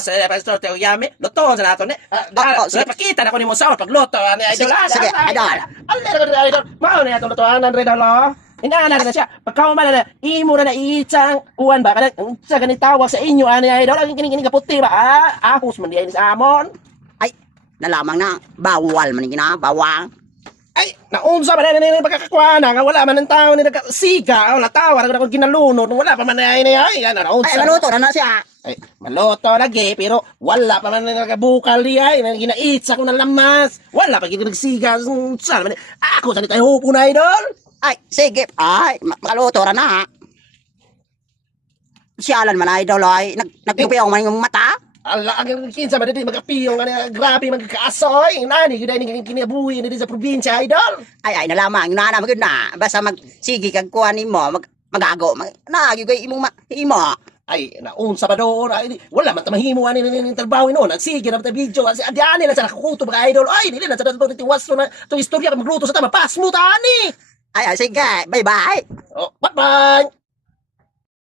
sa pastor te yami. Luto sa nato ni. Pakita na ko nimo sa pagluto ani idol. Sige, idol. Idol. Mao na atong lutoanan re dalo. Inaana na siya. Pagkauman na imo na itsang kuan ba kada sa ganit tawag sa inyo ani idol. Ang kini kaputi ba? Ahos man diay sa amon. Ay, nalamang na. Bawal man gina, bawang. Ay, naunsa ba na nila pagkakakuana nga wala man ang tao ni nagsiga wala tawa na ginalunod wala pa man ay naunsa. Ay, maluto na siya. Ay, maloto lagi pero wala pa man nagabukal diay ginaitsa ko ng lamas wala pa gid nagsiga sa man ako sa tayo hupo na idol. Ay, sige. Ay, makaluto ra na. Siyalan man idol ay nagpipiyong man yung mata. Ala ang kinsa ba dito magapiyong nga grabe magkaasoy nani gid ni kinabuhi ni sa probinsya idol. Ay, nalamang yung nana magud na. Basta magsigi kag kuan nimo, magago. Nagi kay imong imo. Ay, naunsa ba doon? Ay, wala man tamahimo ani ni trabaho no. Nagsige na ta video. Adi ani na sa nakukuto mga idol. Ay, dili na sa tiwas na to istorya magluto sa tama. Pas mo ta ani. Ay, sige. Bye-bye. Oh, bye-bye.